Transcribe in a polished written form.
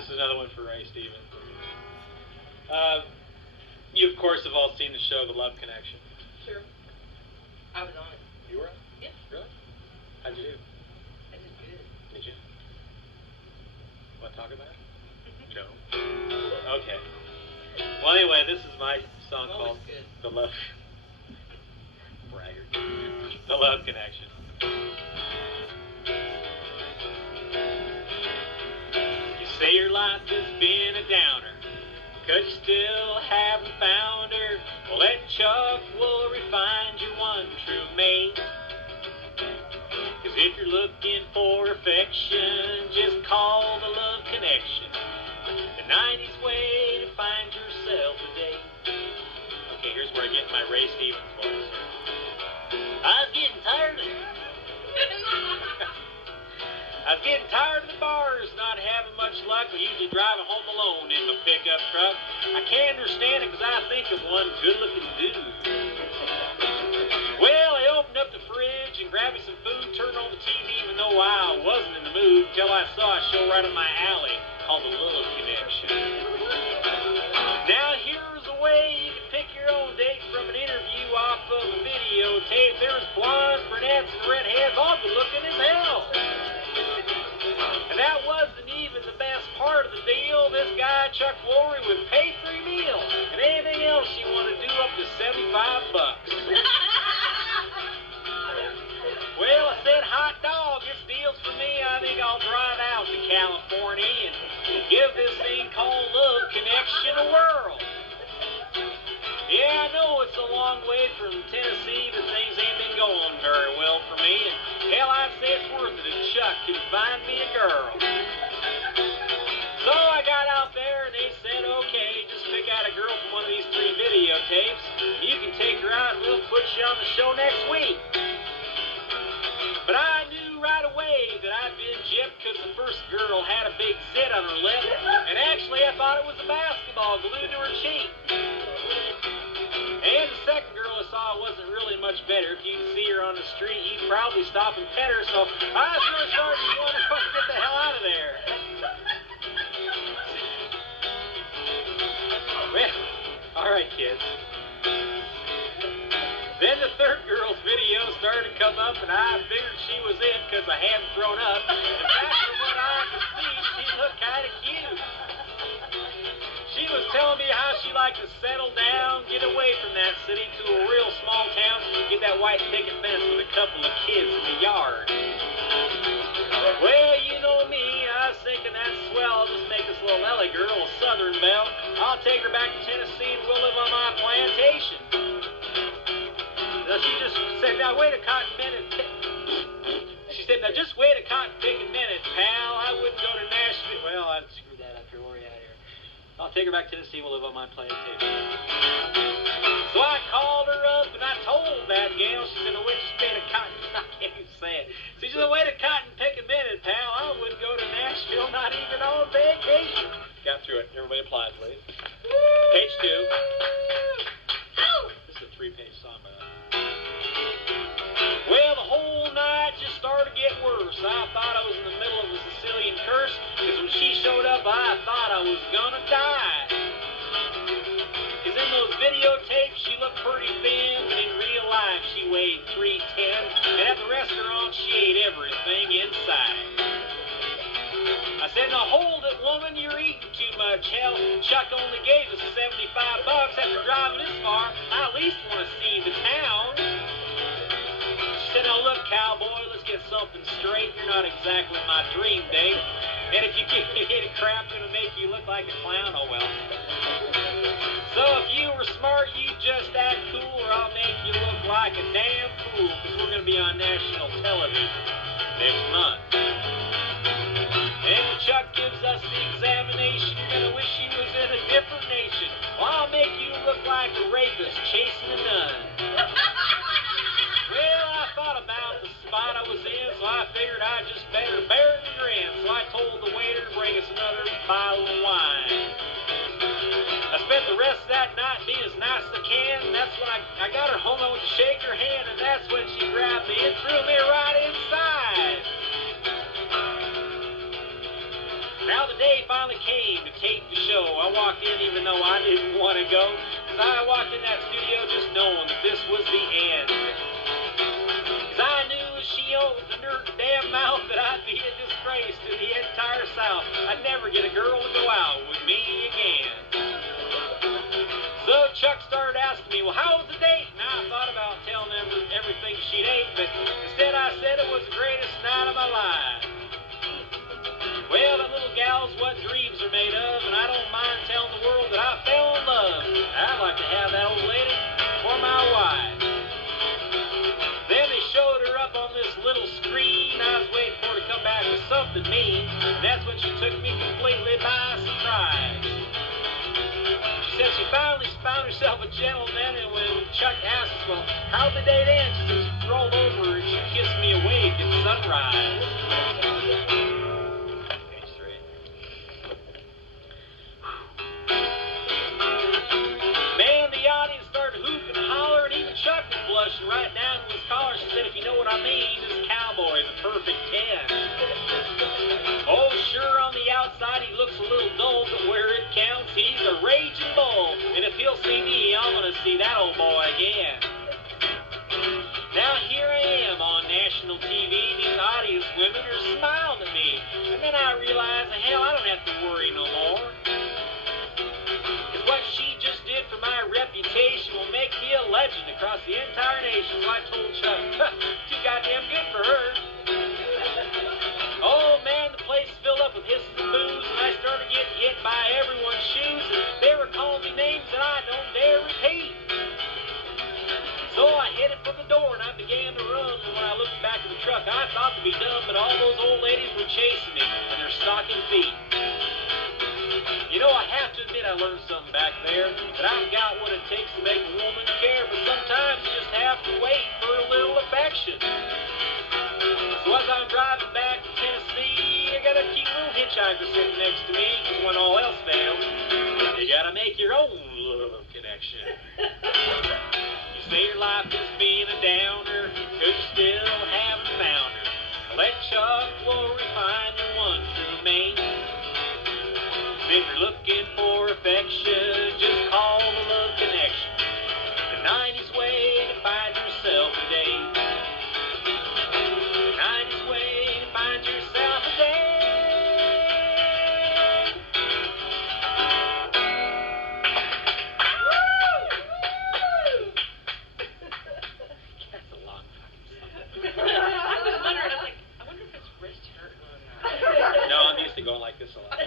This is another one for Ray Stevens. You, of course, have all seen the show The Love Connection. Sure. I was on it. You were on it? Yeah. Really? How'd you do? I did good. Did you? Want to talk about it? No. Okay. Well, anyway, this is my song called The Love... Braggart. The Love Connection. You say your life has been a downer, 'cause you still haven't found her. Well, let Chuck Woolery find you one true mate. 'Cause if you're looking for affection, just call the Love Connection. The 90s way to find yourself a date. Okay, here's where I get my Ray Stevens voice. I was getting tired of it. I was getting tired of the bars, not having much luck. I usually driving home alone in my pickup truck. I can't understand it because I think of one good-looking dude. Well, I opened up the fridge and grabbed me some food, turned on the TV even though I wasn't in the mood, until I saw a show right in my alley called The Love Connection. Now here's a way you can pick your own date from an interview off of a videotape. There's blondes, brunettes, and redheads, all good looking as hell. And that wasn't even the best part of the deal. This guy, Chuck Woolery, would pay for your meal and anything else you want to do up to $75. Well, I said, hot dog, this deal's for me. I think I'll drive out to California and give this thing called Love Connection a whirl. Yeah, I know it's a long way from Tennessee, but things ain't been going very well for me. And hell, I'd say it's worth it if Chuck can find me a girl. So I got out there and they said, okay, just pick out a girl from one of these 3 videotapes. You can take her out and we'll put you on the show next week. But I knew right away that I'd been gypped because the first girl had a big zit on her lip. And actually, I thought it was a basketball glued to her cheek. And the second girl I saw wasn't really much better. If you'd see her on the street, you'd probably stop and pet her. So I was really starting to wonder if I could get the hell out of there. Well, all right, kids. Then the third girl's video started to come up, and I figured she was it because I hadn't thrown up. In fact, from what I could see, she looked kind of cute. She was telling me how she liked to settle down, get away from that city to a real small town, and get that white picket fence with a couple of kids in the yard. Well, you know me, I was thinking that's swell. I'll just make this little Ellie girl a Southern belle. I'll take her back to Tennessee and we'll live on my plantation. So she just said, now wait a cotton minute. She said, now just wait a cotton picking minute, pal. I wouldn't go to Nashville. Well, I'd screw that up here. Where are you at here? I'll take her back to Tennessee. We'll live on my plantation. So I called her up and I told that gal. She said, no, wait, just wait a cotton. I can't even say it. She said, wait a cotton picking minute, pal. I wouldn't go to Nashville, not even on vacation. Got through it. Everybody applaud, please. Page 2. This is a 3-page song, by the way. Well, the whole night just started to get worse. I thought I was in the middle of a Sicilian curse, because when she showed up, I thought I was gonna die. Because in those videotapes, she looked pretty thin, but in real life, she weighed 310, and at the restaurant, she ate everything inside. I said, now hold it, woman, you're eating too much. Hell, Chuck only gave us $75 after driving this far. I at least want to see the town. She said, now look, cowboy, let's get something straight. You're not exactly my dream date. And if you get any crap, it's going to make you look like a clown. Oh, well. So if you were smart, you just act cool, or I'll make you look like a damn fool, because we're going to be on national television next month. And when Chuck gives us the examination, you're going to wish you was in a different nation. Well, I'll make you look like a rapist chasing a nun. Well, I thought about the spot I was in, so I figured I just better bear it and grin. So I told the waiter to bring us another bottle of wine. I spent the rest of that night being as nice as I can, and that's when I got her home. I went to shake her hand, and that's when she grabbed me and threw me right inside. Now the day finally came to tape the show. I walked in even though I didn't want to go, because I walked in that studio just knowing that this was the end. Because I knew if she opened her damn mouth that I'd be a disgrace to the entire South. I'd never get a girl to go out with me again. So Chuck started asking me, well, how was the date? And I thought about telling him everything she'd ate, but instead I said it was the greatest night of my life. Well, the little gal's what dreams are made of, and I don't mind telling the world that I fell in love. I'd like to have that old lady for my wife. Then they showed her up on this little screen. I was waiting for her to come back with something mean, and that's when she took me completely by surprise. She said she finally found herself a gentleman, and when Chuck asked us, well, how'd the date end? She said she rolled over and she kissed me awake at sunrise. Man, the audience started hooping and hollering, even Chuck was blushing right down to his collar. She said, if you know what I mean, this cowboy's a perfect 10. Oh, sure, on the outside he looks a little dull, but where it counts, he's a raging bull. And if he'll see me, I'm going to see that old boy again. Now here I am on national TV. These audience women are smiling at me. And then I realized, hell, I don't have to worry no more. Because what she just did for my reputation will make me a legend across the entire nation. So I told Chuck, too goddamn good for her. Oh man, the place filled up with hisses and boos, and I started getting hit by everyone's shoes, and they were calling me names that I don't dare repeat. So I headed for the door and I began to run, and when I looked back at the truck, I thought to be done, but all those old ladies were chasing me in their stocking feet. You know, I have to admit I learned something back there, that I've got what it takes to make a woman care, but sometimes you just have to wait for a little affection. So as I'm driving back to Tennessee, I got a cute little hitchhiker sitting next to me, because when all else fails, you gotta make your own love connection. You say your life has been a downer, cause you still haven't found her. Let Chuck Lorre find your one true mate. If you're looking for affection, just call the Love Connection. The 90s way to find yourself a date. The 90s way to find yourself a date. That's a long fucking song. I was wondering, I was like, I wonder if his wrist hurt or not. No, I'm used to going like this a lot.